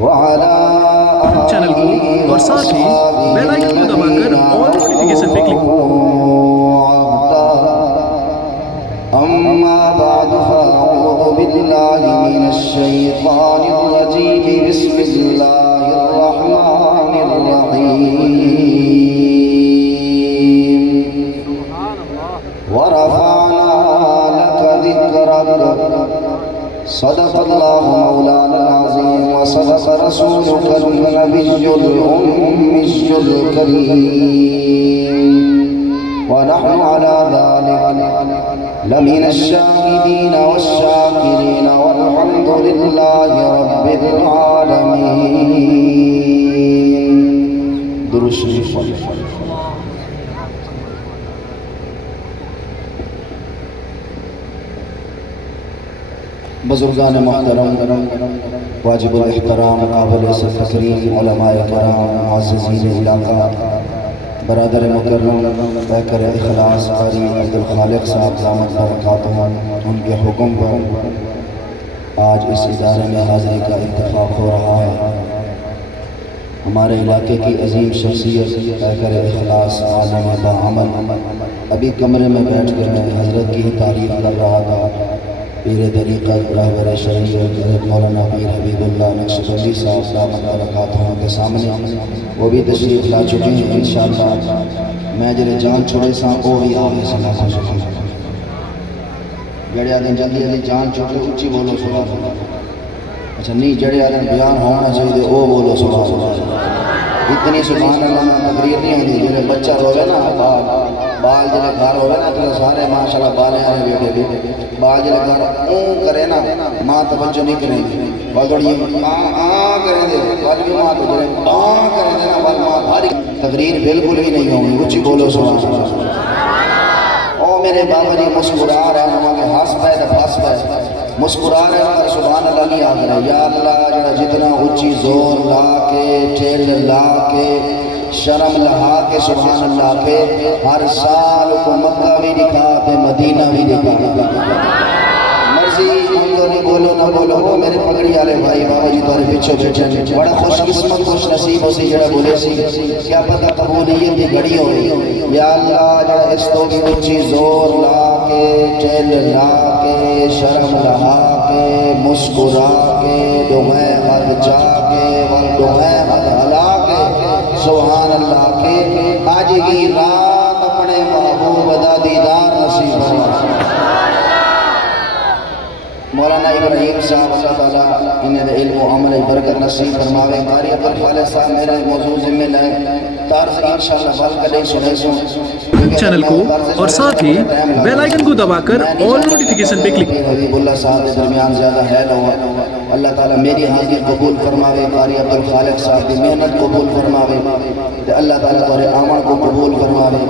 وعلى چینل کو اور ساتھ ہی بیل آئکن کو دبا کر آل نوٹیفیکیشن پہ کلک أما بعد فأعوذ بالله من الشيطان الرجيم بسم الله الرحمن الرحيم ورفعنا لك ذكرك صدق الله مولانا العظيم وصدق رسولك النبي الأمي الكريم ونحن على ذلك لمن الشاهدين والشاكرين والحمد لله رب العالمين. درود شریف بزرگان محترم، واجب الاحترام، قابل تکریم علماء کرام، معززین علاقہ، برادر مکرم بیکر اخلاص قاری عبدالخالق صاحب دامت برکاتہ، ان کے حکم پر آج اس ادارے میں حاضری کا اتفاق ہو رہا ہے. ہمارے علاقے کی عظیم شخصیت بیکر اخلاص عالم باعمل ابھی کمرے میں بیٹھ کر میں حضرت کی تعریف کر رہا تھا. پیر طریقت رہبر شریعت حضرت مولانا پیر حبیب اللہ نقشبندی صاحب دامت برکاتہ کے سامنے وہ بھی تشریف لا چکے ہیں. انشاءاللہ میں جڑے جان چھوڑے ساں وہ بھی آگے سنا سکیں. جڑے آدھیں جلدی جلدی جان چھوڑے اچھی بولو سبحان اللہ. اچھا نہیں جڑے آدھیں بیان ہونا چاہیے وہ بولو سبحان اللہ. اتنی سبحان اللہ میں تقریر نہیں ہوتی. جڑے بچہ روے نا بال جلے گھر ہوئے نا تو سارے ماشاءاللہ بالے آنے بیٹھے بال جلے گھر اون کرے نا ماں توجہ نہیں کریں گے. بڑی کریں دے بال بھی ماں تو جلے کریں دے نا بال ماں بھاری. تقریر بالکل بھی نہیں ہوگی. اچھی بولو سبحان اللہ. او میرے بابا جی مسکرا رہے ہیں ہمارے ہنس پہ پھنس پہ مسکرا رہے ہیں پر سبحان اللہ نہیں آ رہے. یا اللہ جتنا اچھی زور لا کے ٹھیل لا کے شرم لہا کے سبحان اللہ کے ہر سال کو مکہ بھی دکھا پہ مدینہ بھی دکھا. مرضی بولو نہیں بولو نہ بولو وہ میرے پگڑی والے بھائی بابا جی تمہارے پیچھے بیٹھے بڑا خوش قسمت خوش نصیب ہو سی جڑا بولے سی کیا پتہ قبولیت کی گھڑی ہوئی. یا اللہ جڑا اس تو بھی اچھی زور لا کے ٹھیل لا کے شرم لہا کے مسکرا کے دمیں مد جا کے دمیں مد ہلا کے سبحان اللہ کے آج کی رات اپنے محبوب دا دیدار نصیب فرما. مولانا ابراہیم صاحب اللہ تعالیٰ انہیں علم و عمل برکت نصیب فرماوے. قاری عبدالخالق صاحب میرے موضوع ذمہ لائے طرز انشاءاللہ بال کلے سنے سوں. چینل کو اور ساتھ ہی بیل آئکن کو دبا کر آل نوٹیفیکیشن پہ کلک. حبیب اللہ صاحب کے درمیان زیادہ ہے نہ ہوا. اللہ تعالیٰ میری حاضری قبول فرماوے. قاری عبدالخالق صاحب کی محنت قبول فرماوے. اللہ تعالیٰ تورے آمن کو قبول فرماوے.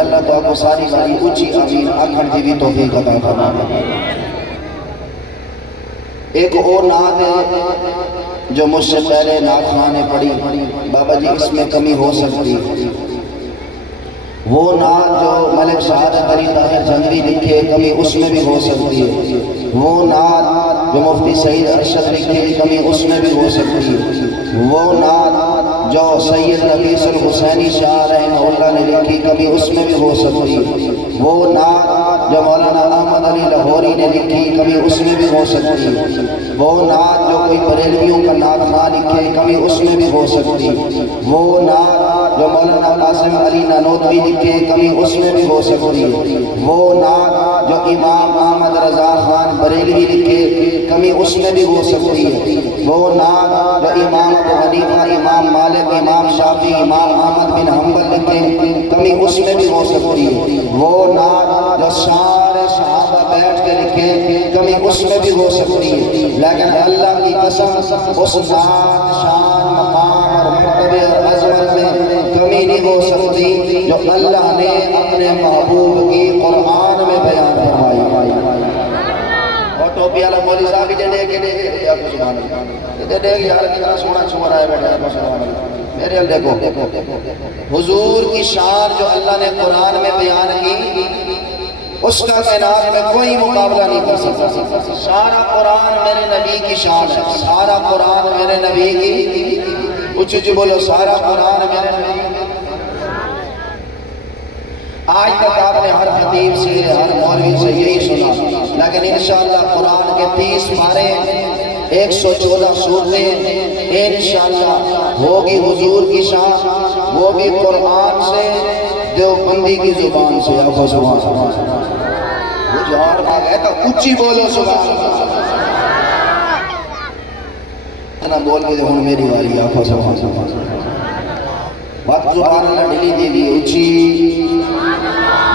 اللہ تعالیٰ کو ساری باری اچھی آمین آکھن کی بھی توفیق عطا فرماوے. ایک اور نعت ہے جو مجھ سے پہلے نعت خواہ نے پڑھی. بابا جی اس میں کمی ہو سکتی. وہ نعت جو ملک سعادت علی طاہر جنگی لکھے کمی اس میں بھی ہو سکتی ہے. وہ نعت جو مفتی سعید ارشد لکھے کمی اس میں بھی ہو سکتی ہے. وہ نعت جو سید نفیس الحسینی شاہ رحمہ اللہ نے لکھی کمی اس میں بھی ہو سکتی ہے. وہ نعت جو مولانا احمد علی لاہوری نے لکھی کبھی اس میں بھی ہو سکتی. وہ نعت جو کوئی بریلویوں کا نعت خواہ لکھے کبھی اس میں بھی ہو سکتی. وہ نعت جو مولانا قاسم علی نانوتوی لکھے کبھی اس میں بھی ہو سکتی. وہ نعت جو امام احمد رضا خان بریلوی لکھے کبھی اس میں بھی ہو سکتی ہے. وہ نعت جو امام ابو حنیفہ امام مالک امام شافعی امام احمد بن حنبل لکھے کبھی اس میں بھی ہو سکتی ہے. وہ نعت جو سارے صحابہ بیٹھ کے لکھے کمی اس میں بھی ہو سکتی ہے. لیکن اللہ کی قسم اس ذات شان مقام اور مرتبے اور عظمت میں کمی نہیں ہو سکتی جو اللہ نے اپنے محبوب کی قرآن میں بیان فرمائی. اور ٹوپی والا مولوی صاحب جے دے کے دے یا سبحان اللہ دے یار کتنا سونا چھوڑا ہے بیٹھا سبحان اللہ. میرے دیکھو حضور کی شان جو اللہ نے قرآن میں بیان کی اس کا کائنات میں کوئی مقابلہ نہیں کر سکتا. سارا قرآن میرے نبی کی شان ہے. سارا قرآن میرے نبی کی. اچھی بولو سارا قرآن میرے نبی کی. آج تک آپ نے ہر خطیب سے ہر مولوی سے یہی سنا، لیکن انشاءاللہ قرآن کے 30 پارے 114 سورتیں انشاءاللہ ہوگی حضور کی شان، وہ بھی قرآن سے دیوبندی کی زبان سے. آپ سبحان اللہ. وہ جو اور آ گئے تو اچھی بولو سبحان اللہ. اتنا بول کے دیکھو میری والی. آپ سبحان اللہ. وقت سبحان اللہ ڈلی دی دی اچھی.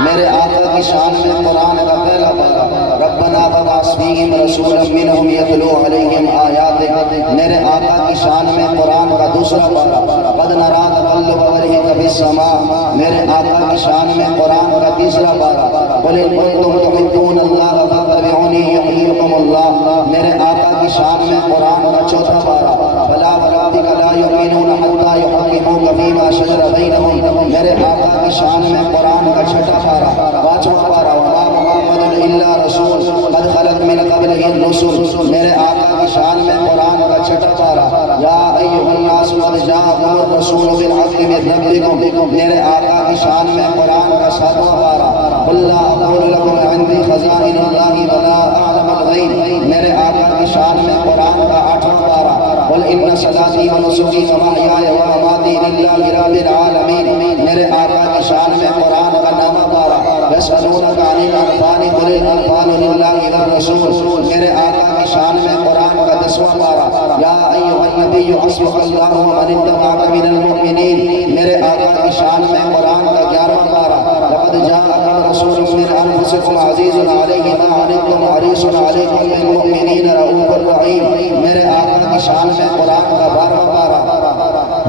میرے آقا کی شان میں قرآن کا پہلا پارہ ربنا وبعث فیہم رسولا منہم یتلو علیہم آیاتک. میرے آقا کی شان میں قرآن کا دوسرا پارہ قد نری تقلب وجہک فی السماء. میرے آقا کی شان میں قرآن کا تیسرا پارہ قل ان کنتم تحبون اللہ فاتبعونی یحببکم اللہ. میرے آقا کی شان میں قرآن کا چوتھا پارہ فلا وربک لا یؤمنون حتی یحکموک فیما شجر بینہم. میرے آقا کی شان میں قرآن کا چھٹا پانچواں پارہ وما محمد الا رسول قد خلت من قبلہ الرسل. میرے آقا کی شان میں قرآن کا چھٹا پارہ یا ایھا الناس قد جاءکم الرسول بالحق من ربکم. میرے آقا کی شان میں قرآن کا ساتواں پارہ قل لا اقول لکم عندی خزائن اللہ ولا اعلم الغیب. میرے آقا کی شان میں قرآن کا آٹھواں پارہ قل ان صلاتی ونسکی ومحیای ومماتی للہ رب العالمین. میرے آقا کی شان میں قرآن کا نواں پارہ یسألونک عن الانفال قل الانفال للہ والرسول. میرے آقا کی شان میں قرآن کا 10واں پارہ یا ایھا النبی حسبک اللہ ومن اتبعک من المؤمنین. میرے آقا کی شان میں قرآن کا 11واں پارہ لقد جاءکم رسول من انفسکم عزیز علیہ ما عنتم حریص علیکم بالمؤمنین رؤوف رحیم. میرے آقا کی شان میں قرآن کا 12واں پارہ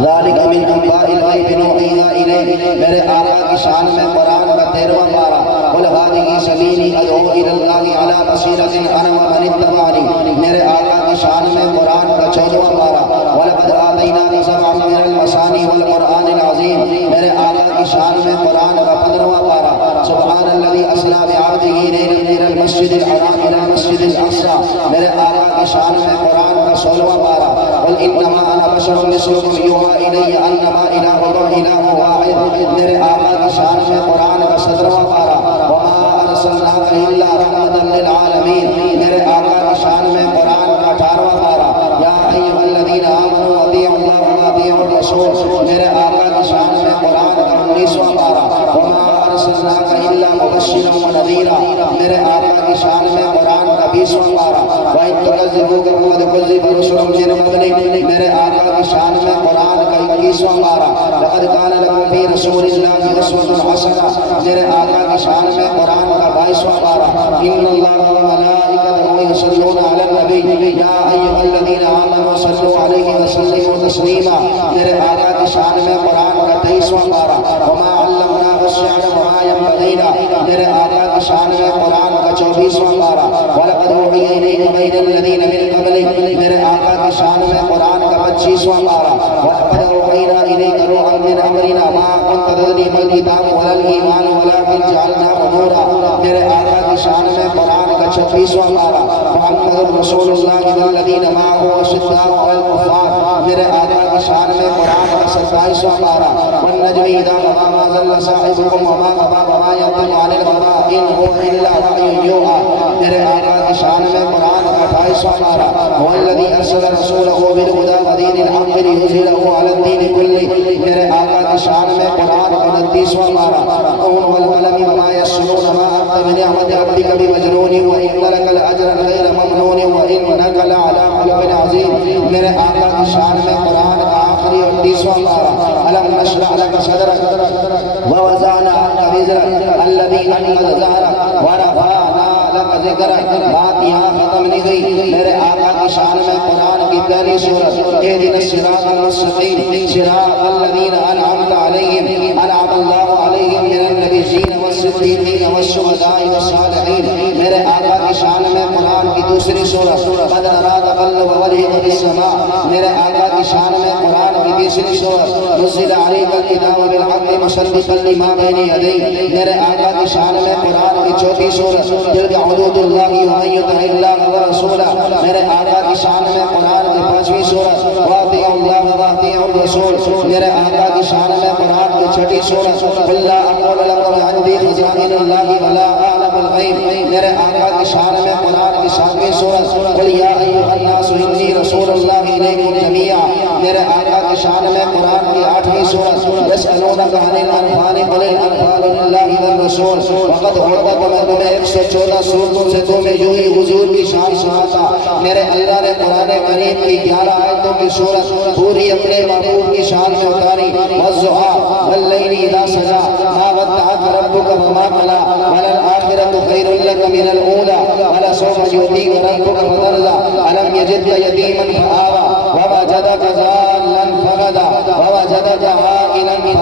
ذالک من انباء الغیب نوحیہ الیک. میرے آقا کی شان میں قرآن کا 13واں پارہ قل ھذہ سبیلی ادعو الی اللہ علی بصیرۃ انا ومن اتبعنی. میرے آقا کی شان میں قرآن کا 14واں پارہ ولقد آتیناک سبعا من المثانی والقرآن العظیم. میرے آقا کی شان میں قرآن کا 15واں پارہ سبحان الذی اسری بعبدہ لیلا من المسجد الحرام الی المسجد الاقصی. میرے آقا کی شان میں قرآن کا 16واں پارہ قل انما انا بشر مثلکم یوحی الی انما الہکم الہ واحد. میرے آقا کی شان میں قرآن کا 17واں پارہ وما ارسلناک الا رحمۃ للعالمین. میرے آقا کی شان میں قرآن کا 18واں پارہ یا ایھا الذین آمنوا اطیعوا اللہ واطیعوا الرسول. میرے آقا کی شان میں قرآن کا 19واں پارہ وما ارسلناک الا مبشرا ونذیرا. میرے آقا کی شان میں قرآن کا 20واں پارہ وَإِن تُكَذِّبُوكَ فَقَدْ كُذِّبَ رُسُلٌ مِّن قَبْلِكَ. میرے آقا کی شان میں قرآن کا 21واں پارہ لقد كان لكم في رسول الله أسوة حسنة. میرے آقا کی شان میں قرآن کا 22واں پارہ ان اللہ وملائکتہ یصلون علی النبی یا ایھا الذین آمنوا صلوا علیہ وسلموا تسلیما. میرے آقا کی شان میں قرآن کا 23واں پارہ وما علمناہ الشعر وما ينبغي له. میرے آقا کی شان میں قرآن کا 24واں پارہ ولقد اوحی الیک وإلی الذین من قبلک. میرے آقا کی شان میں قرآن کا 25واں پارہ ولقد اوحینا الیک روحا من امرنا ما كنت تدری ما الکتاب ولا الایمان ولکن جعلناہ نورا. میرے آقا کی شان میں قرآن کا 26واں پارہ محمد رسول اللہ والذین معه اشداء علی الکفار. میرے آقا کی شان میں قرآن کا 27واں پارہ والنجم اذا هوى ما ضل صاحبكم وما غوى وما ينطق عن الهوى ان هو الا وحی یوحی. میرے آقا کی شان میں قرآن کا 28واں پارہ هو الذی ارسل رسولہ بالهدى ودین الحق لیظہرہ علی الدین کلہ. میرے آقا کی شان میں قرآن کا 29واں پارہ والقلم وما یسطرون ما انت بنعمت ربک بمجنون وان لک لاجرا غیر ممنون وانک لعلی خلق عظیم. میرے آقا کی شان میں قرآن کا آخری 29واں پارہ الم نشرح لک صدرک ووضعنا عنک وزرک الذی انقض ظہرک ورفعنا لک ذکرک. بات یہاں ختم نہیں ہوئی. میرے آقا کی شان میں قرآن کی پہلی سورت اهدنا الصراط المستقیم صراط الذین انعمت علیہم انعم اللہ علیہم من النبیین والصدیقین والشہداء والصالحین. میرے آقا کی شان میں قرآن کی دوسری سورت قد نری تقلب وجہک فی السماء. میرے آقا کی شان میں قرآن کی تیسری سورت نزل علیک الکتاب بالحق مصدقا لما بین یدیہ، میرے آقا کی شان میں قرآن کی چوتھی سورت تلک حدود اللہ ومن یطع اللہ ورسولہ، میرے آقا کی شان میں قرآن کی پانچویں سورت واطیعوا اللہ واطیعوا الرسول، میرے آقا کی شان میں قرآن کی چھٹی سورت قل لا اقول لکم عندی خزائن اللہ ولا اعلم الغیب، میرے آقا کی شان میں قرآن کی ساتویں سورت قل یا ایھا الناس انی رسول اللہ الیکم جمیعا، میرے آقا کی شان میں قرآن کی آٹھویں سورت یسألونک عن الانفال قل الانفال للہ والرسول، وقد ہوتا کہ میں تمہیں 114 سورتوں سے تمہیں یوں ہی حضور کی شان سناتا، میرے اللہ نے قرآن کریم کی 11 آیتوں کی سورت پوری اپنے محبوب کی شان میں اتاری، والضحیٰ واللیل اذا سجا ما ودعک ربک وما قلی وللآخرۃ خیر لک من الاولی ولسوف یعطیک ربک فترضی الم یجدک یتیما فآوی ووجدک ضالا فہدی ووجدک عائلا فأغنی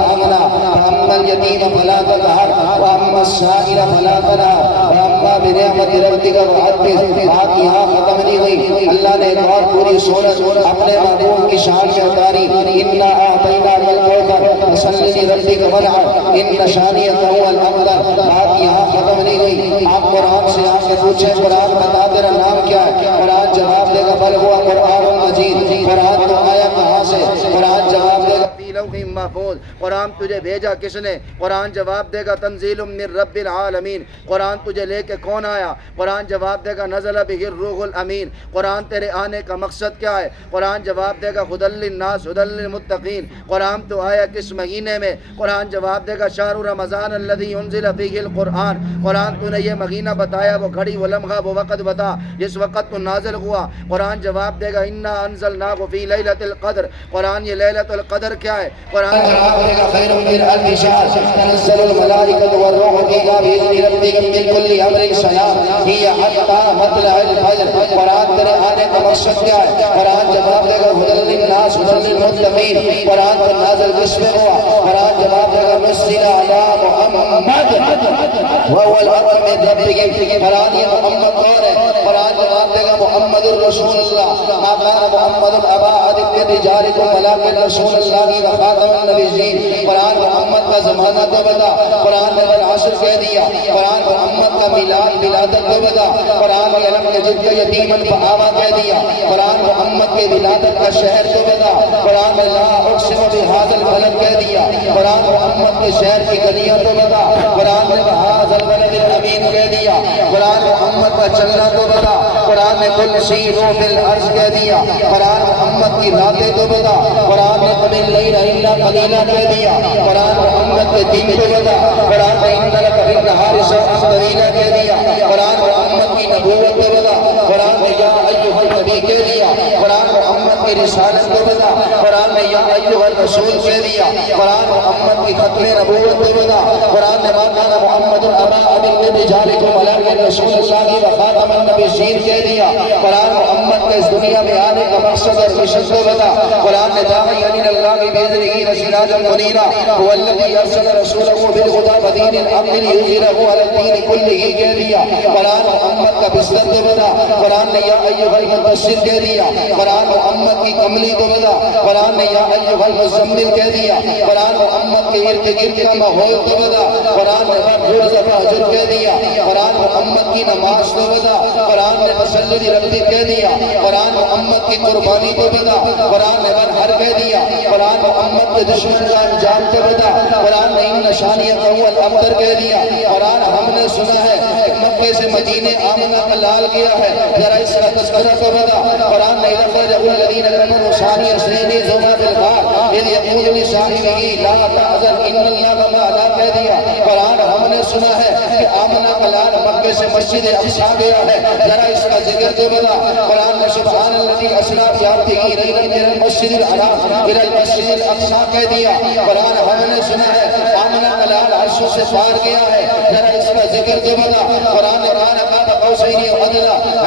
فأما اليتیم فلا تقہر وأما السائل فلا تنہر وأما بنعمت ربک فحدث، بات یہاں ختم نہیں ہوئی، اللہ نے ایک اور پوری سورت اپنے محبوب کی شان میں اتاری، انا اعطیناک الکوثر فصل لربک وانحر ان شانئک هو الابتر، بات یہاں ختم نہیں ہوئی، آپ قرآن سے آ کے پوچھیں قرآن بتا تیرا نام کیا ہے، قرآن جواب دے گا بل ہوا قرآن مجید، قرآن تو آیا کہاں سے، قرآن جواب دے گا فی لوح محفوظ، قرآن تجھے بھیجا کس نے، قرآن جواب دے گا تنزیل من رب العالمین، قرآن تجھے لے کے کون آیا، قرآن جواب دے گا نزل بہ الروح الامین، قرآن تیرے آنے کا مقصد کیا ہے، قرآن جواب دے گا ہدی للناس ہدی للمتقین، قرآن تو آیا کس مہینے میں، قرآن جواب دے گا شہر رمضان الذی انزل فیہ القرآن، قرآن تو نے یہ مہینہ بتایا، وہ گھڑی وہ لمحہ وہ وقت بتا جس وقت تو نازل ہوا، قرآن جواب دے گا انا انزلناہ فی لیلۃ القدر، قرآن یہ لیلۃ القدر کیا ہے، قرآن جواب دے گا خیر من الف شہر تنزل الملائکۃ والروح فیہا بإذن ربکم من کل امر سلام ہی حتی مطلع الفجر، قرآن تیرے آنے کا مقصد کیا ہے، قرآن جواب دے گا ہدی للناس ہدی للمتقین، قرآن پر نازل کس میں ہوا، قرآن جواب دے گا نزل علی محمد وهو الحق من ربکم، قرآن یہ محمد کون ہے، قرآن جواب دے گا محمد الرسول اللہ، ما کان محمد ابا احد من رجالکم ولکن رسول اللہ وخاتم النبیین، قرآن محمد کا زمانہ تو بتا، قرآن نے بالعصر کہہ دیا، قرآن محمد کا میلاد ولادت تو بتا، قرآن نے الم یجدک یتیما فآوی کہہ دیا، قرآن محمد کے ولادت کا شہر تو بتا، قرآن نے لا اقسم بہذا البلد کہہ دیا، قرآن محمد کے شہر کی گلیاں تو بتا، قرآن نے بہذا البلد الامین کہہ دیا، قرآن محمد کا چلنا تو بتا، قرآن نے کل سیروا فی الارض کہہ دیا، قرآن محمد کی راتیں تو بتا، قرآن نے قم اللیل الا قلیلا کہہ دیا، قرآن محمد کے دن تو بتا، قرآن نے ان لک فی النہار سبحا طویلا کہہ دیا، قرآن محمد کی نبوت تو بتا، قرآن نے یا ایھا النبی کہہ دیا، قرآن محمد کی رسالت تو بتا، قرآن نے یا ایھا الرسول کہہ دیا، قرآن محمد کی ختم نبوت تو بتا، قرآن نے ما کان محمد ابا احد من رجالکم ولکن رسول اللہ وخاتم النبیین کہہ دیا، قرآن محمد کا اس دنیا میں آنے کا مقصد اور مشن تو بتا، قرآن نے داعیا الی اللہ بإذنہ وسراجا منیرا هو الذی ارسل رسولہ بالہدی ودین الحق لیظہرہ علی الدین کلہ کہہ دیا، قرآن محمد کا بستر تو بتا، قرآن نے یا ایھا المدثر کہہ دیا، قرآن محمد کی کملی تو بتا، قرآن نے یا ایھا المزمل کہہ دیا، قرآن محمد کے ارد گرد کا ماحول تو بتا، قرآن نے فرض فجر کہہ دیا، قرآن محمد کی نماز تو بتا، قرآن نے فصل لربک کہہ دیا، قرآن محمد کی قربانی تو بتا، قرآن نے ہر کہہ دیا، قرآن محمد کے دشمن کا انجام تو بتا، قرآن نے ان شانئک هو الابتر کہہ دیا، قرآن ہم نے سنا ہے کہ مکے سے مدینے آمنہ کا لال کیا ہے، ذرا اس کا تذکرہ تو بتا، قرآن نے اخرجہ الذین کفروا ثانی اثنین اذ ہما فی الغار اذ یقول لصاحبہ لا تحزن ان اللہ معنا کہہ دیا، قرآن ہم نے سنا ہے کہ آمنہ کا لال مکے سے مسجد اقصی گیا ہے، ذرا اس کا ذکر تو بتا، قرآن نے سبحان الذی اسری بعبدہ لیلا من المسجد الحرام الى المسجد الاقصی کہہ دیا، قرآن ہم نے سنا ہے آمنہ کا لال عرش سے پار گیا ہے، ذرا اس کا ذکر تو بتا، قرآن نے قرآن قاب قوسین او ادنی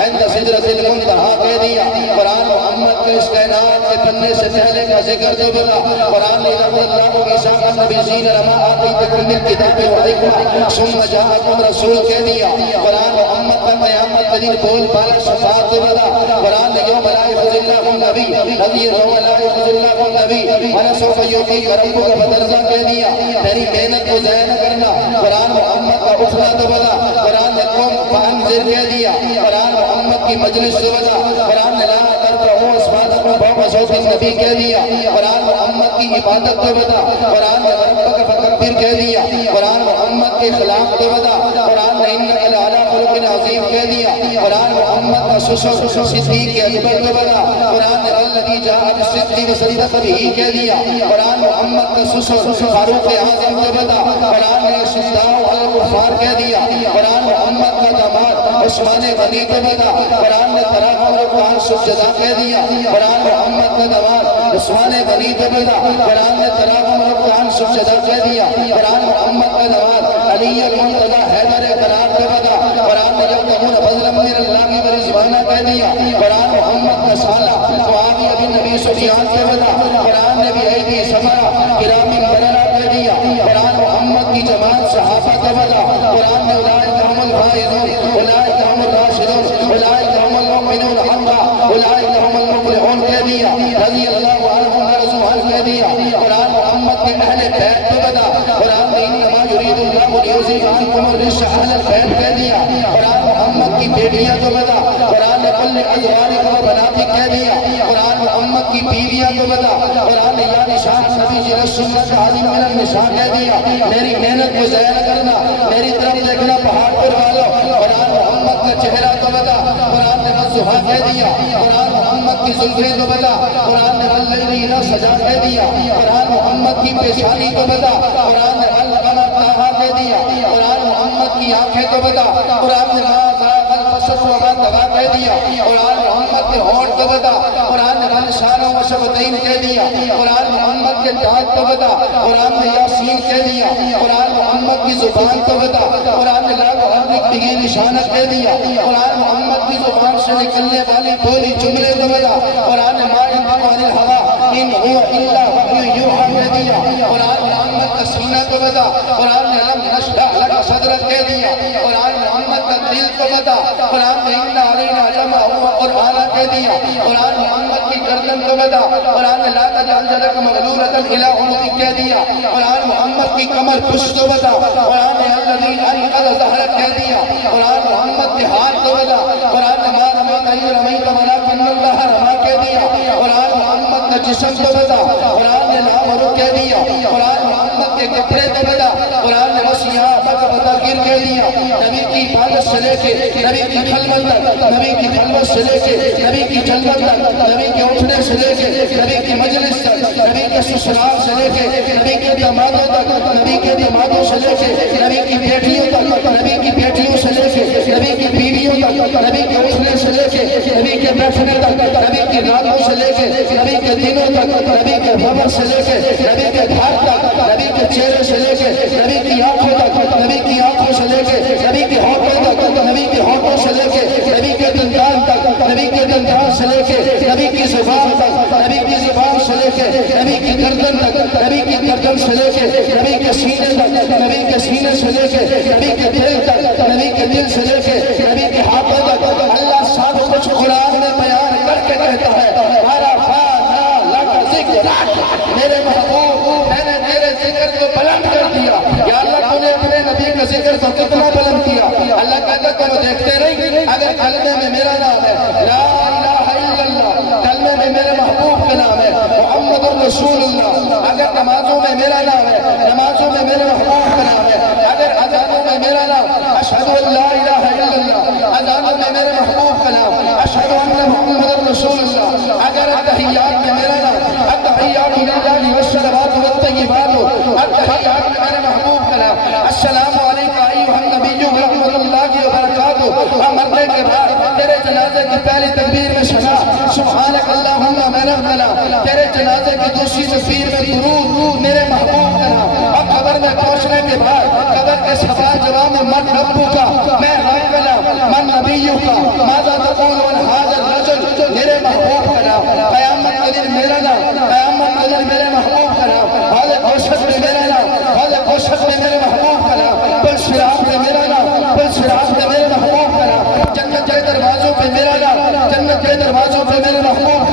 عند سدرۃ المنتہی کہہ دیا، قرآن محمد کے اس کائنات کے بننے سے پہلے کا ذکر تو بتا، قرآن نے اللہ میثاق النبیین لما آتیتکم من کتاب وحکمہ ثم جاءکم رسول کہہ دیا، قرآن محمد کا قیامت کے دن بول بالا شفاعت تو بتا، قرآن نے یوم لا يخزي الله النبي الذي روى لا يخزي الله النبي ولسوف يعطيك ربك فترضى کہہ دیا تیری محنت کو ضائع نہ کرنا قرآن محمد کا اٹھنا تو بتا قرآن نے قوم فانذر کہہ دیا قرآن محمد کی مجلس سے بتا قرآن نے لا ترفعوا اصواتکم فوق صوت النبی کہہ دیا قرآن محمد کی عبادت کو بتا قرآن نے ربک فکبر کہہ دیا قرآن محمد کے خلاف کو بتا قرآن نے انک لعلی خلق عظیم کہہ دیا قرآن محمد کا سسر صدیق اکبر کو بتا قرآن نے الذی جاء بالصدق وصدق به کہہ دیا قرآن محمد کا سسر فاروق اعظم کو بتا قرآن نے شداء الکفار کہہ دیا قرآن محمد کا داماد عثمان غنی کو بتا قرآن نے تراحم رکعان سجدہ کہہ دیا قرآن محمد کا داماد عثمان غنی کو بتا قرآن نے تراحم رکعان سجدہ کہہ دیا قرآن محمد کا داماد علی المنتظر حیدر قرار کو بتا قرآن نے یقومون فضلا من اللہ و رضوانہ کہہ دیا قرآن محمد کا سالہ معاویہ بن نبی سفیان کو بتا قرآن نے بھی ایدی سمرہ کرامی بررہ کہہ دیا قرآن محمد کی جماعت صحابہ کو بتا قرآن نے اولئک هم الفائزون اولئک هم الراشدون اولئک هم المؤمنون حقا اولئک هم المفلحون کہہ دیا رضی اللہ عنہم ورضوان کہہ دیا قرآن محمد کے اہل بیت کو بتا قرآن نے انما یرید اللہ لیذہب عنکم الرجس اہل البیت کہہ دیا قرآن محمد کی بیٹیاں کو بتا قرآن نے کل ازواجکم وبناتک کہہ دیا قرآن محمد کی بیویاں کو بتا قرآن نے یا نساء نبی جی رسولت عظیم من النساء کہہ دیا میری محنت کو ضائع نہ کرنا میری طرف دیکھنا پہاڑ پر والو قرآن محمد کا چہرہ کو بتا قرآن نے مزہا کہہ دیا قرآن محمد کی زلفیں کو بتا قرآن نے اللیل سجا کہہ دیا قرآن محمد کی پیشانی کو بتا قرآن نے القمر طہا کہہ دیا قرآن محمد کی آنکھیں کو بتا قرآن نے ما ذاق البصر وما طغى کہہ دیا قرآن محمد کے ہونٹ کو بتا قرآن نے من شان و شفتین کہہ دیا قرآن محمد کے دانت کو بتا قرآن نے یاسین کہہ دیا قرآن محمد کی زبان کو بتا قرآن نے لا تحرک به لسانک کہہ دیا قرآن محمد کی زبان سے نکلنے والی بولی جملے کو بتا قرآن نے ما ينطق عن الهوى ان هو الا وحی یوحی کہہ دیا قرآن محمد کا سینہ کو بتا قرآن نے لم نشرح لک صدرک کہہ دیا قرآن محمد کا دل کو بتا قرآن نے ان علینا جمعہ وقرآن کہہ دیا قرآن محمد کی گردن کو بتا قرآن نے لا تجعل يدک مغلولۃ الی عنقک کہہ دیا قرآن محمد کی کمر پشت کو بتا قرآن نے الذی انقض ظہرک کہہ دیا قرآن محمد کے ہاتھ کو بتا قرآن نے ما رمیت اذ رمیت ولکن اللہ رمی کہہ دیا قرآن محمد کا جسم کو بتا قرآن نے نام اور کہہ دیا قرآن محمد کے کپڑے کو بتا قرآن نے وصیابک وتغیر کہہ دیا نبی کی عبادت سے لے کے نبی کی خلوت تک نبی کی خلوت سے لے کے نبی کی جلوت تک نبی کے اٹھنے سے لے کے نبی کی مجلس تک نبی کے سسرال سے لے کے نبی کے دامادوں تک نبی کے دامادوں سے لے کے نبی کی بیٹیوں تک نبی کی بیٹیوں سے لے کے نبی کی بیویوں تک نبی کے اٹھنے سے لے کے نبی کے بیٹھنے تک نبی کی راتوں سے لے کے نبی کے دنوں تک نبی کے خبر سے لے کے نبی کے گھر تک نبی کے چہرے سے لے کے نبی کی آنکھوں تک نبی کی آنکھوں سے لے کے نبی کے ہونٹوں تک نبی کے ہونٹوں سے لے کے نبی کے دندان تک نبی کے دندان سے لے کے نبی کی زبان تک نبی کی زبان سے لے کے نبی کی گردن تک نبی کی گردن سے لے کے نبی کے سینے تک نبی کے سینے سے لے کے نبی کے دل تک نبی کے دل سے لے کے نبی کے ہاتھوں تک اللہ سب کچھ قرآن میں بیان کر کے کہتا ہے ہمارا فانا لک ذکرک میرے محبوب میں نے تیرے ذکر کو بلند کر دیا یا اللہ تو نے اپنے نبی کا ذکر کو کتنا بلند کیا اللہ کہتا تم دیکھتے نہیں اگر کلمے میں میرا نام ہے لا الہ الا اللہ کلمے میں میرے محبوب کا نام ہے محمد الرسول اللہ اگر نمازوں میں میرا نام ہے نمازوں میں میرے محبوب کا نام ہے اگر اذانوں میں میرا نام اشہد ان لا الہ الا اللہ اذانوں میں میرے محبوب کا نام اشہد ان محمد رسول اللہ اگر تحیات میں میرا نام التحیات للہ والصلوات والطیبات التحیات میں میرے محبوب کا نام السلام علیکم ایھا النبی ورحمۃ اللہ وبرکاتہ مرنے کے بعد تیرے جنازے کی پہلی تکبیر میں سنا سبحانک اللہم میں ربنا تیرے جنازے کی دوسری تکبیر میں درود میرے محبوب کا نام اب قبر میں پہنچنے کے بعد قبر کے سوال جواب میں من ربک میں ربنا من نبیک ماذا تقول عن هذا الرجل میرے محبوب کا نام قیامت کے دن میرا نام قیامت کے دن میرے محبوب کا نام حوض کوثر میں میرا نام حوض کوثر میں میرے محبوب کا نام پل صراط میں میرا نام پل صراط میں میرے محبوب کا نام جنت کے دروازوں پہ میرا نام جنت کے دروازوں پہ میرے محبوب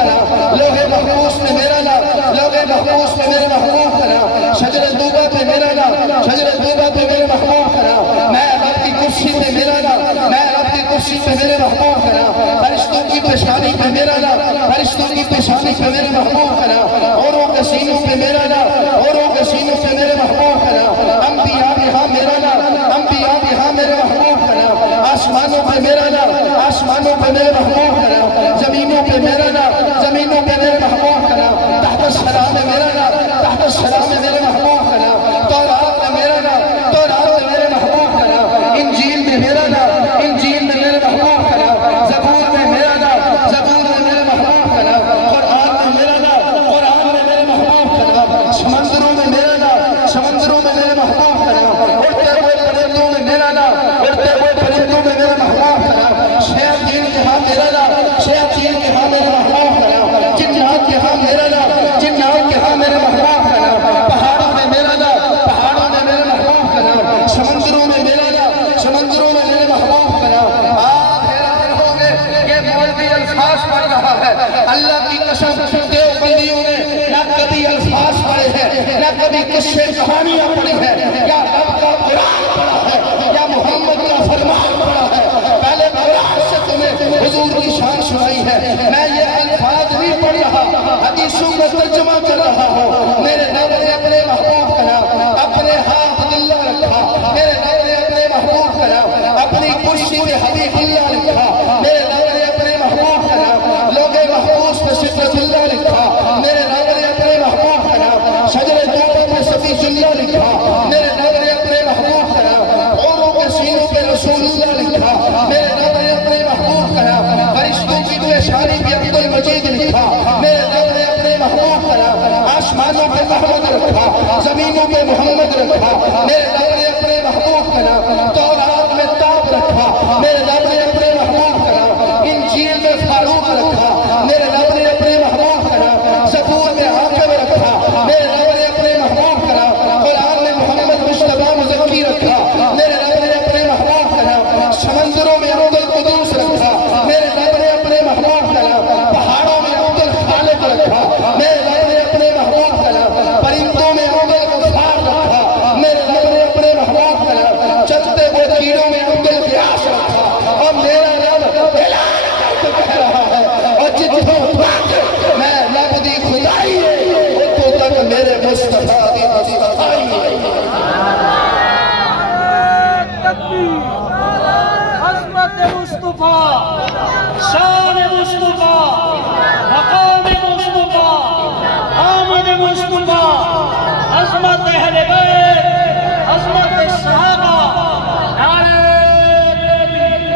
محفوظ پہ میرے محبوب کا نام، شجر طوبہ پہ میرا نام، شجر طوبہ پہ میرے محبوب کا نام، میں رب کی کرسی پہ میرا نام، میں رب کی کرسی پہ میرے محبوب کا نام، فرشتوں کی پیشانی پہ میرا نام، فرشتوں کی پیشانی پہ میرے محبوب کا نام، اوروں کے سینوں پہ میرا نام، اوروں کے سینوں پہ میرے محبوب کا نام، انبیاء کے ہاں میرا نام، انبیاء کے ہاں میرے محبوب کا نام، آسمانوں پہ میرا نام، آسمانوں پہ میرے محبوب کا نام، زمینوں پہ میرا نام، زمینوں پہ میرے محبوب کا نام، تحت السلام میں میرا نام، تحت السلام میں میرے محبوب کا نام، تورات میں میرا نام، تورات میں میرے محبوب کا نام، انجیل میں میرا نام، انجیل میں میرے محبوب کا نام، زبور میں میرا نام، زبور میں میرے محبوب کا نام، قرآن میں میرا نام، قرآن میں میرے محبوب کا نام، سمندروں میں میرا نام، سمندروں میں میرے محبوب کا نام، اڑتے ہوئے پرندوں میں میرا نام، اڑتے ہوئے پرندوں میں میرے محبوب کا نام، شیاطین کے ہاں میرا نام، شیاطین کے ہاں میرے محبوب کا نام، جنات کے ہاں میرا نام، جنات کے ہاں میرے محبوب کا نام، پہاڑوں میں میرا نام، پہاڑوں میں میرے محبوب کا نام، سمندروں میں میرا نام، سمندروں میں میرے محبوب کا نام۔ آپ حیران ہوں گے یہ مولوی الفاظ پڑھ رہا ہے، اللہ کی قسم دیوبندیوں نے نہ کبھی الفاظ پڑھے ہیں، نہ کبھی قصے کہانیاں پڑھی ہیں، یا رب کا قرآن پڑھا ہے یا محمد کا فرمان پڑھا ہے، پہلے قرآن سے تمہیں حضور کی شان سنائی ہے، میں یہ الفاظ نہیں پڑھ رہا، حدیثوں کا ترجمہ کر رہا ہوں، میرے رب نے اپنے محبوب کا نام اپنے ہاتھ اللہ رکھا، میرے رب نے اپنے محبوب کا نام اپنی کرسی پہ حبیب اللہ لکھا، میرے رب نے اپنے محبوب کا نام لوگ محفوظ پہ سدرت اللہ لکھا، میرے رب نے اپنے محبوب کا نام شجر طوبہ پہ سفیہ اللہ لکھا، میرے رب نے اپنے محبوب کا نام اوروں کے سینوں پہ رسول اللہ لکھا، میرے رب نے اپنے محبوب کا نام فرشتوں کی پیشانی پہ عبد المجید لکھا، میرے رب نے اپنے محبوب کا نام آسمانوں پہ محمد رکھا، زمینوں پہ محمد رکھا، میرے رب نے اپنے محبوب کا نام تورات میں تاب رکھا، میرے رب نے اپنے محبوب کا نام انجیل میں فاروق رکھا، میرے رب نے اپنے محبوب کا نام زبور میں عاقب رکھا، میرے رب نے اپنے محبوب کا نام قرآن میں محمد مصطفیٰ مزکی رکھا، میرے رب نے اپنے محبوب کا نام سمندروں میں عبد القدوس رکھا، میرے رب نے اپنے محبوب کا نام پہاڑوں میں عبد الخالق رکھا، میرے رب نے اپنے محبوب کا نام پرندوں میں عبد الغفار رکھا، میرے رب نے اپنے محبوب کا نام چلتے ہوئے کیڑوں میں عبد الغیاث رکھا، اور میرا رب اعلان کر کے کہہ رہا ہے اور جتوں تک میں رب دی خدائی ہے اتوں تک میرے مصطفیٰ دی مصطفائی ہے۔ عظمت مصطفیٰ، شان مصطفیٰ، مقام مصطفیٰ، آمد مصطفیٰ، عظمت اہل بیت، عظمت صحابہ، نعرہ تکبیر۔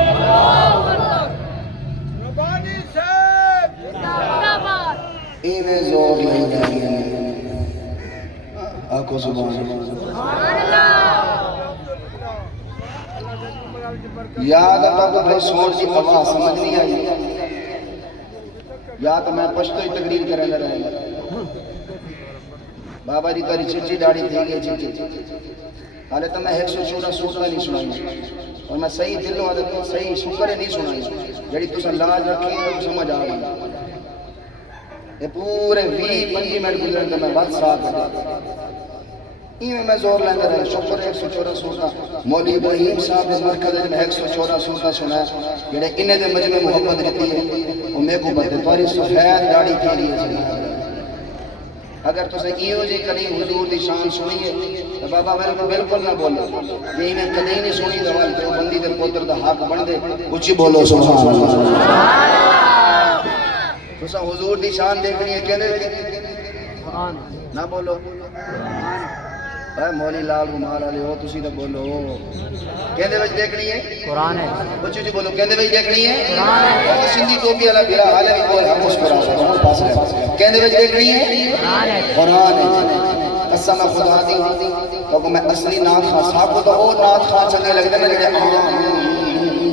ربانی صاحب ایویں زور نہیں جائیں آنکھوں سبحان اللہ۔ یاد آتا تو بھائی سوچ کی پتا سمجھ نہیں آئی، یا تو میں پشتو ہی تقریر کریں گا رہے گا، بابا جی کاری چچی ڈاڑی تھی گئی چچی، حالے تو میں 114 سورتیں نہیں سنائی، اور میں صحیح دل و عدد میں صحیح شکر نہیں سنائی، جڑی تو لاج رکھی ہے سمجھ آ گئی، یہ پورے 20-25 منٹ گزرن تو میں بات صاف کرتا ایویں میں زور لیندے رہے، شکر 114 سورتیں مولوی ابراہیم صاحب نے مرکز میں 114 سورتیں سنایا، جڑے انہیں دے مجمع محبت رہتی ہے وہ میں کو بتے تواری سفید داڑھی تھی رہی ہے۔ اگر تو سے ایو جی کہیں حضور دی شان سنیے تو بابا بالکل نہ بولو، یہ انہیں کدھی نہیں سنی دوال تو بندی دے پوتر دا حق بن دے اچھی بولو سبحان اللہ۔ تو سا حضور دی شان دیکھنی ہے کہنے نہ بولو، اے مولی لال رومال والے ہو تسی تو بولو، کہندے وچ دیکھنی ہے قرآن ہے، اچھی جی بولو کہندے وچ دیکھنی ہے قرآن ہے، اور سندھی ٹوپی والا بھیڑا حالے بھی بول ہم اس پر ہم پاس ہے، کہندے وچ دیکھنی ہے قرآن ہے۔ قسم خدا دی کہ میں اصلی نعت خواہ صاحب کو تو وہ نعت خواہ چنگے لگتے ہیں کہ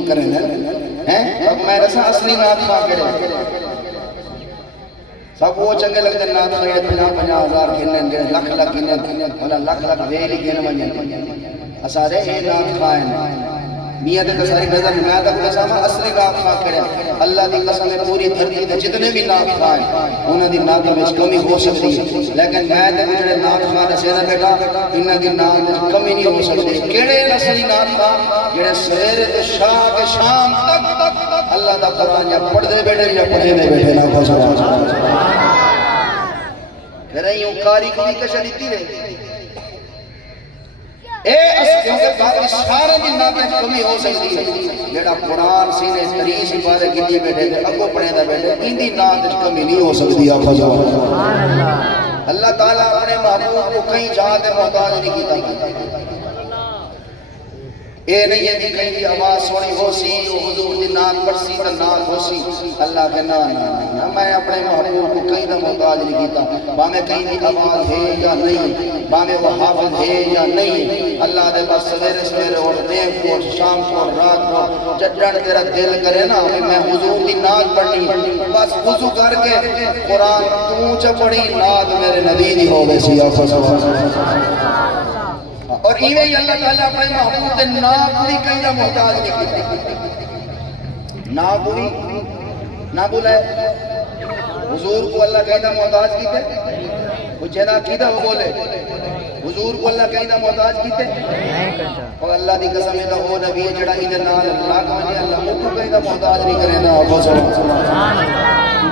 کریں ہیں، میں رسا اصلی نعت خواہ کرے سب وہ چنگے لگتے ہیں نعت خواہ 50,000 گھنن گھنن لکھ لکھ گھنن والا لکھ لکھ ویلی گھن ونجن اسارے اے نعت خواہ ہیں میاں تے ساری نظر میں آتا کوئی ساما اصلی نات خواہ کرے اللہ دی قسم ہے پوری دھرتی تے جتنے بھی نات خواہ ہیں انہاں دی نات میں کمی ہو سکتی ہے لیکن میں تے جڑے نات خواہ دے سینا بیٹا انہاں دی نات میں کمی نہیں ہو سکتی کیڑے اصلی نات خواہ جڑے سویرے تے شام تک اللہ دا قرآن یا پڑھ دے بیٹھے یا پڑھے دے بیٹھے نا کو سبحان پھر ایوں کاری کوئی کشا دیتی رہے اے اس کیونکہ باقی سارے دن نامی کمی ہو سکتی ہے جڑا قرآن سینے تریس بارے گلی بیٹھے تھے اگو پڑھے دا بیٹھے ان دی نات کمی نہیں ہو سکتی آپ اللہ تعالیٰ اپنے محبوب کو کہیں جہاں دے محتاج نہیں کیتا اے نہیں ہے کہ کہیں دی آواز سونی ہو سی وہ حضور دی نات پڑسی تا نات ہو سی اللہ کے نا میں اپنے محبوب کو کہیں دا محتاج نہیں کیتا باہمیں کہیں دی آواز ہے یا نہیں باہمیں وہ حافظ ہے یا نہیں اللہ دے بس سویرے سویرے اور دیم کو شام کو رات کو جڑن تیرا دل کرے نا میں حضور دی نات پڑھنی بس وضو کر کے قرآن تو چا پڑھی نات میرے نبی دی ہو گئی سی اور ایویں ہی اللہ تعالیٰ اپنے محبوب دے نا کوئی کہیں دا محتاج نہیں کیتا نا کوئی نا بولے حضور کو اللہ کہیں دا محتاج کیتے وہ جنا کیتا وہ بولے حضور کو اللہ کہیں دا محتاج کیتے اور اللہ دی قسم ہے وہ نبی جڑا ادھر نال اللہ کہنے اللہ کو کہیں دا محتاج نہیں کرے نا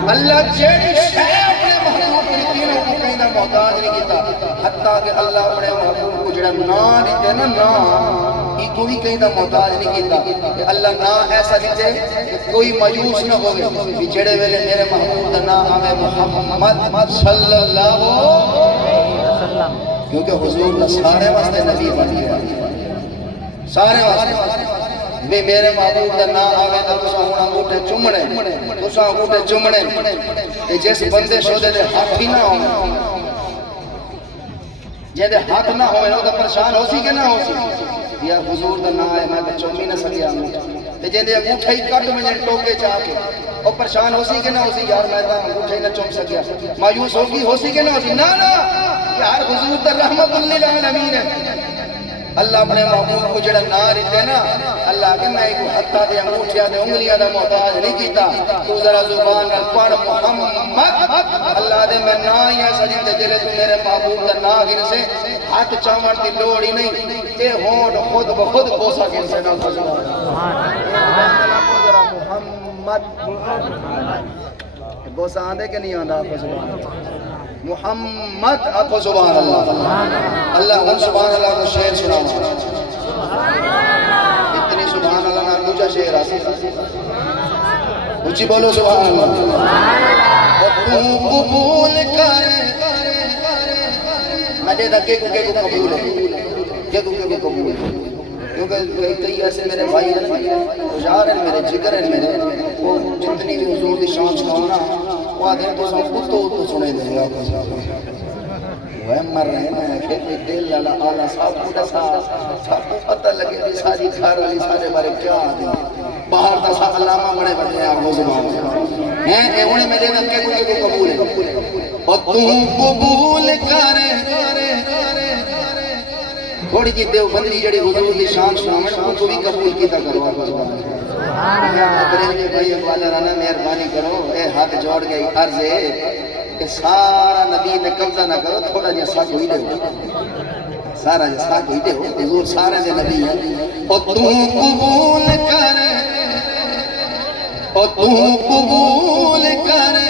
اللہ جیڑی شے اپنے محبوب کی تینوں کو کہیں دا محتاج نہیں کیتا حتیٰ کہ اللہ اپنے محبوب کو جڑا نا دیتے نا نا یہ کوئی کہیں دا محتاج نہیں کیتا کہ اللہ نا ایسا دیتے کہ کوئی مایوس نہ ہوئے کہ جڑے ویلے میرے محبوب دا نا آمیں محمد صلی اللہ وسلم کیونکہ حضور دا سارے واسطے نبی بن گیا سارے واسطے بھی میرے محبوب دا نا آوے تو تسا ہونا انگوٹھے چمڑے کہ جس بندے شودے دے ہاتھ ہی نہ ہوئے جہدے ہاتھ نہ ہوئے وہ تو پریشان ہو سی کہ نہ ہو سی یا حضور دا نا آئے میں تو چومی نہ سکیا جہدے انگوٹھے ہی کٹ میں جن ٹوکے چاہ کے وہ پریشان ہو سی کہ نہ ہو سی یار میں تو انگوٹھے ہی نہ چوم سکیا مایوس ہو سی کہ نہ ہو سی نا یار حضور دا رحمت للعالمین ہے اللہ اپنے محبوب کو جڑا نا رہتے نا اللہ کہ میں ایک حتیٰ دے انگوٹھیاں دے انگلیاں دا محتاج نہیں کیتا تو ذرا زبان پڑھ محمد اللہ دے میں نا ہی ایسا جیتے جلے تو میرے محبوب دا نا گن سے ہاتھ چامر دی لوڑی نہیں تے ہونڈ خود بخود بوسا گن سے نا محمد بوسا آندے کہ نہیں آندہ آپ محمد آپ سبحان اللہ اللہ ہم سبحان اللہ کو شعر سناؤں اتنی سبحان اللہ نہ دوجہ شعر آسی اچھی بولو سبحان اللہ تو قبول کر مجھے دا کے کو قبول ہے کے کو قبول ہے کیونکہ کئی ایسے میرے بھائی ہیں جار ہیں میرے جگر ہیں میرے وہ جتنی بھی حضور دی شان سناؤنا وہ آدھے تو سب کتو سنے دیں گے وہ مر رہے ہیں کہ دل لالا آلہ صاحب کو دسا سب کو پتہ لگے بھی ساری گھر والی سارے بارے کیا آدھے باہر دسا علامہ بڑے بڑے ہیں آپ کو زبان ہیں انہیں میں دینا کہ کو قبول ہے اور تو قبول کرے تھوڑی جی دیو بندی جڑی حضور دی شان سنامن ان کو بھی قبول کیتا کرو آپ زبان برینجی بھائی والا رانا مہربانی کرو اے ہاتھ جوڑ گئی عرض ہے کہ سارا نبی نے قبضہ نہ کرو تھوڑا جا ساتھ ہوئی دے ہو سارا جا ساتھ ہوئی دے ہو حضور سارے دے نبی ہیں اور تو قبول کرے اور تو قبول کرے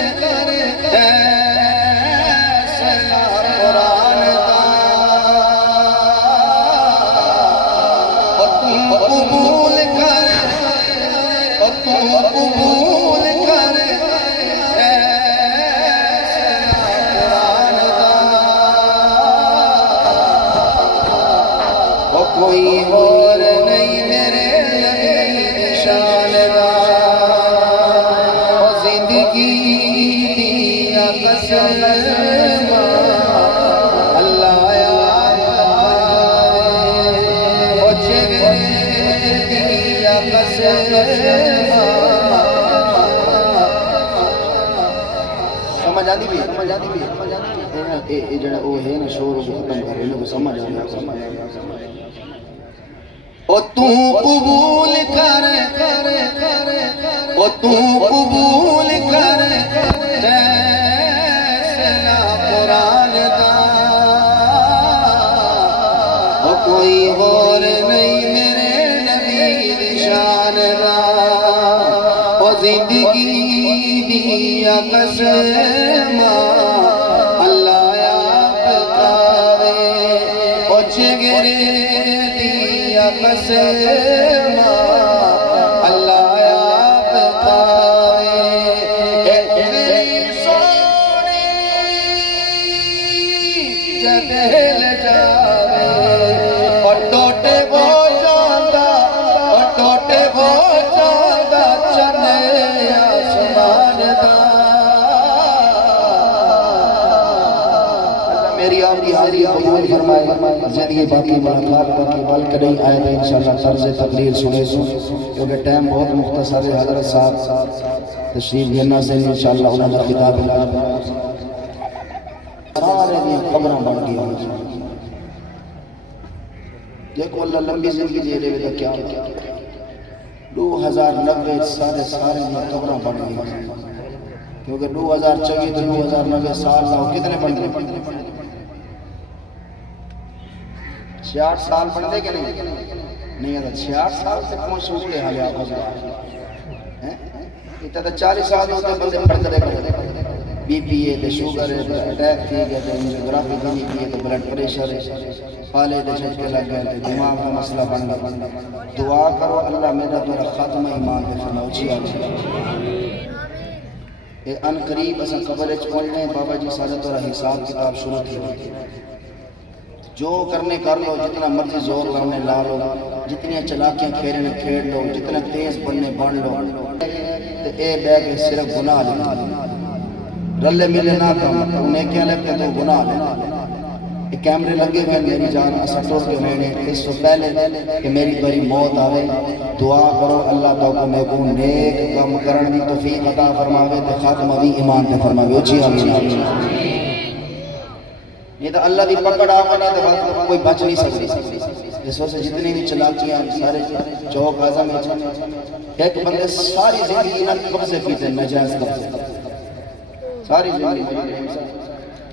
کوئی اور نہیں میرے نبی شان دا زندگی دیا قسم اللہ او چہرے دیا قسم سمجھ آتی بھی یہ جڑا وہ ہے نا شور ختم کر رہے ہیں سمجھ آنا او تو قبول کر او تو قبول کر فیصلہ قرآن دا او کوئی غور نہیں میرے نبی دی شان دا او زندگی دیا قسم اللہ آپ کاوے او جگرے دیا قسم اللہ آپ کاوے اے میری سونی جدہل جاوے اور ٹوٹے وہ جاندہ اور ٹوٹے وہ جاندہ چنے آسمان دا میری آپ کی حاضری قبول فرمائے زندگی باقی ملاقات باقی بال کریں آئے تھے انشاءاللہ طرز تقریر سنے کیونکہ ٹائم بہت مختصر ہے حضرت صاحب تشریف گھرنا سے انشاءاللہ انہوں نے خطاب سارے دیا قبرہ بڑھ گیا دیکھو اللہ لمبی زندگی دے رہے تو کیا 2090 سارے دیا قبرہ بڑھ گیا کیونکہ 2024 تو 2090 سال لاؤ کتنے بڑھ گئے 66 سال بڑھ دے کہ نہیں ہے 66 سال سے پہنچ ہوئے حالی آپ کو اتنا تو 40 سال ہوتے بندے پڑھ کرے بی پی ہے تو شوگر ہے تو اٹیک تھی گیا تو انجیوگرافی کرنی کی ہے تو بلڈ پریشر ہے پالے تو جھٹکے لگ گئے تو دماغ کا مسئلہ بن گیا دعا کرو اللہ میرا تیرا خاتمہ ایمان پہ فرماؤ جی اے ان قریب اسا قبر پہنچنے بابا جی سارے تورا حساب کتاب شروع تھی جو کرنے کر لو جتنا مرضی زور لاؤنے لا لو جتنی چلاکیاں کھیرنے کھیڑ لو جتنا تیز بننے بن لو اے بیگ صرف گناہ لینا رلے ملے نہ کام انہیں کیا لگتے تو گناہ لینا ایک کیمرے لگے ہوئے میری جان اسٹور کے ہوئے اس سے پہلے کہ میری بری موت آوے دعا کرو اللہ تعالیٰ میں کو نیک کام کرن دی توفیق عطا فرماوے تو خاتمہ بھی ایمان پہ فرماوے جی آمین یہ تو اللہ دی پکڑ آمنے تو کوئی بچ نہیں سکتی جس وجہ سے جتنی بھی چلاکیاں سارے چوک آزم ایک بندے ساری زندگی نہ قبضے پیتے نجائز قبضے ساری زندگی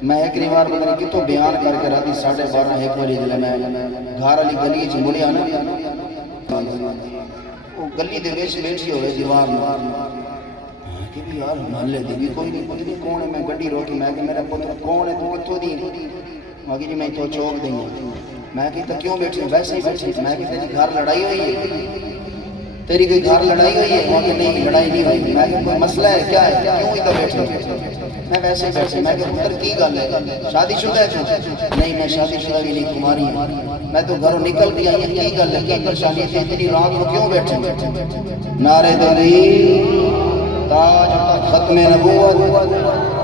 میں ایک ریوار بدنے کی تو بیان کر کے راتی 12:30 ایک بجے دلے میں گھار علی گلی چی مڑی آنا وہ گلی دے ویچ بیٹھی ہوئے دیوار میں کہ بھی یار محلے دی بھی کوئی نہیں کون ہے میں گڈی روکی میں کہ میرا پتر کون ہے تو کتوں دی ماں جی میں تو چوک دیں گے میں کہ کیوں بیٹھی ویسے ہی بیٹھی میں کہ تیری گھر لڑائی ہوئی ہے تیری کوئی گھر لڑائی ہوئی ہے وہ کہ نہیں لڑائی نہیں ہوئی میں کہ کوئی مسئلہ ہے کیا ہے کیوں ہی تو بیٹھی میں ویسے ہی بیٹھی میں کہ پتر کی گل ہے شادی شدہ ہے نہیں میں شادی شدہ بھی نہیں کماری ہوں میں تو گھروں نکل گیا یہ کی گل ہے کی پریشانی تھی اتنی رات کو کیوں بیٹھے نعرہ تکبیر تاج ختم نبوت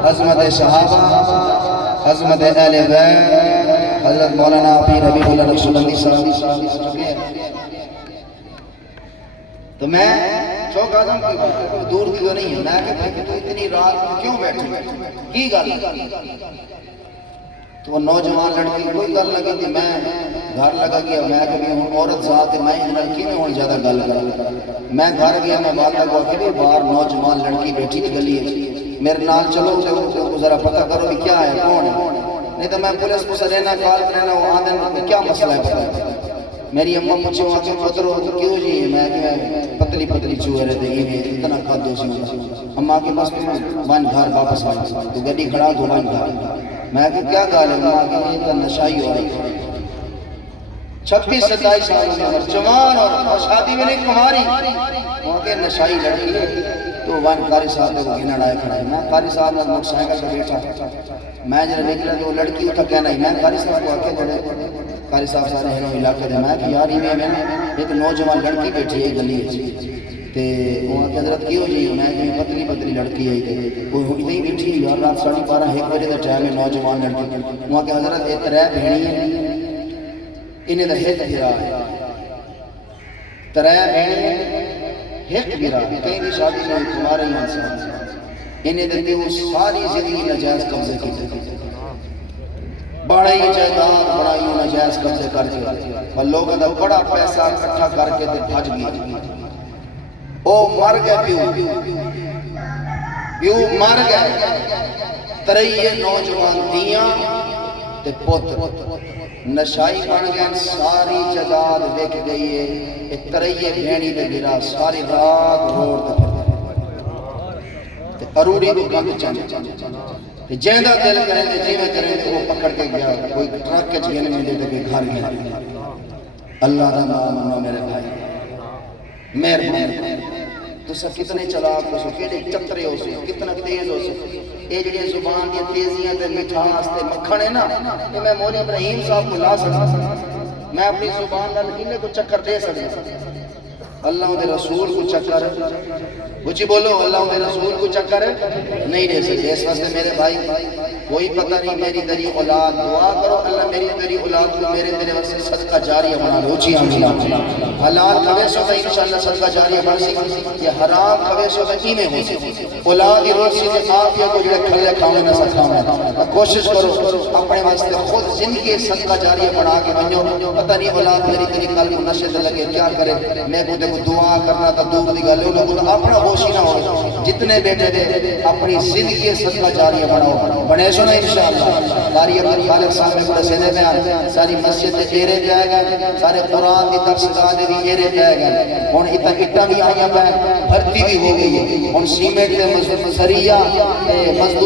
عظمت صحابہ عظمت اہل بیت حضرت مولانا پیر حبیب اللہ نقشبندی صاحب تو میں چوک آزم کی دور کی نہیں ہے میں کہ تو اتنی رات کیوں بیٹھے کی گل تو وہ نوجوان لڑکی کوئی گل لگی تھی میں گھر لگا گیا میں کبھی ہوں عورت ذات میں لڑکی میں ہوں زیادہ گل کر میں گھر گیا میں بات لگا کہ باہر نوجوان لڑکی بیٹھی تھی گلی ہے میرے نال چلو ذرا پتہ کرو کہ کیا ہے کون ہے نہیں تو میں پولیس کو سرینا کال کرنا وہ آدھے کیا مسئلہ ہے پتہ میری اماں مجھے وہاں کے پتر ہو تو کیوں جی میں پتلی پتلی چوہے رہتے ہیں اتنا قد ہو سکتا اماں کے پاس بن گھر واپس آئے تو گڈی کھڑا تو بن گھر میں کہ کیا گال ہے اماں کی یہ تو نشائی ہو رہی 26-27 سال کی عمر جوان اور شادی میں نہیں کماری وہاں کے نشائی لڑکی ہے تو وان قاری صاحب کو گھنا ڈائے کھڑا ہے میں قاری صاحب نے موٹر سائیکل پہ بیٹھا میں جب نکلا تو لڑکی اٹھا کہنا ہی میں قاری صاحب کو آکے جڑے قاری صاحب سارے ہنوں علاقے دے میں کہ یار یہ میں ایک نوجوان لڑکی بیٹھی ہے گلی ہے تے وہاں کی حضرت کی ہو جی میں کہ پتلی پتلی لڑکی ہے کوئی ہوئی نہیں بیٹھی یار رات 12:30 1 بجے دا ٹائم ہے نوجوان لڑکی وہاں کی حضرت ایک رہ بہنی ہے انہیں دا ہت گرا ہے ترہ بہنی ہت گرا کہیں بھی شادی میں تمہارے ہی انسان انہیں دے وہ ساری زندگی نجائز قبضے کی بڑا ہی جائیداد بڑا ہی ناجائز قبضے کر کے پر لوگوں کا بڑا پیسہ اکٹھا کر کے تے بھج گیا او مر گیا پیو مر گئے تریے نوجوان دیاں تے پوت نشائی بن گئے ساری جائیداد وک گئی ہے تریے بہنی دے گرا ساری رات روڑ تے اروڑی کو گند چاہیے جہاں دل کریں دے جیویں کریں دے وہ پکڑ کے گیا کوئی ٹرک کے چگنے میں دے کوئی گھر گیا اللہ دا نام منو میرے بھائی مہربانی تو سب کتنے چلاک ہو سو کتنے چترے ہو سو کتنا تیز ہو سو یہ جڑی زبان دی تیزیاں تے مٹھاس تے مکھن ہے نا یہ میں مولی ابراہیم صاحب کو لا سکتا میں اپنی زبان نال انہیں کو چکر دے سکتا اللہ دے رسول کو چکر کچھ بولو اللہ دے رسول کو چکر نہیں دے سکتے اس واسطے میرے بھائی کوئی پتہ نہیں میری تیری اولاد دعا کرو اللہ میری تیری اولاد کو میرے تیرے واسطے صدقہ جاریہ بنا لو جی آمین حلال خویشوں کا انشاءاللہ صدقہ جاریہ بن سی یہ حرام خویشوں کا ایمیں ہو سی اولاد روسی سے آفیہ کو جڑے کھلے کھاؤں نہ سکھاؤں کوشش کرو اپنے واسطے خود زندگی صدقہ جاریہ بنا کے بنیو پتہ نہیں اولاد میری تیری قلب نشد لگے کیا کرے میں کو دیکھو دعا کرنا تا دور دی گل لوگوں اپنا ہوش ہی نہ ہو جتنے بیٹے دے اپنی زندگی صدقہ جاریہ بناؤ بنے سو نا انشاءاللہ باری اپنی خالق صاحب میں بڑے سیدے بیان ساری مسجد دے ایرے جائے گا سارے قرآن دی درس گاہ دے بھی ایرے جائے گا ہن اتنا اٹا بھی آیا پہ بھرتی بھی ہو گئی ہے ہن سیمنٹ دے مزدوریاں مزدور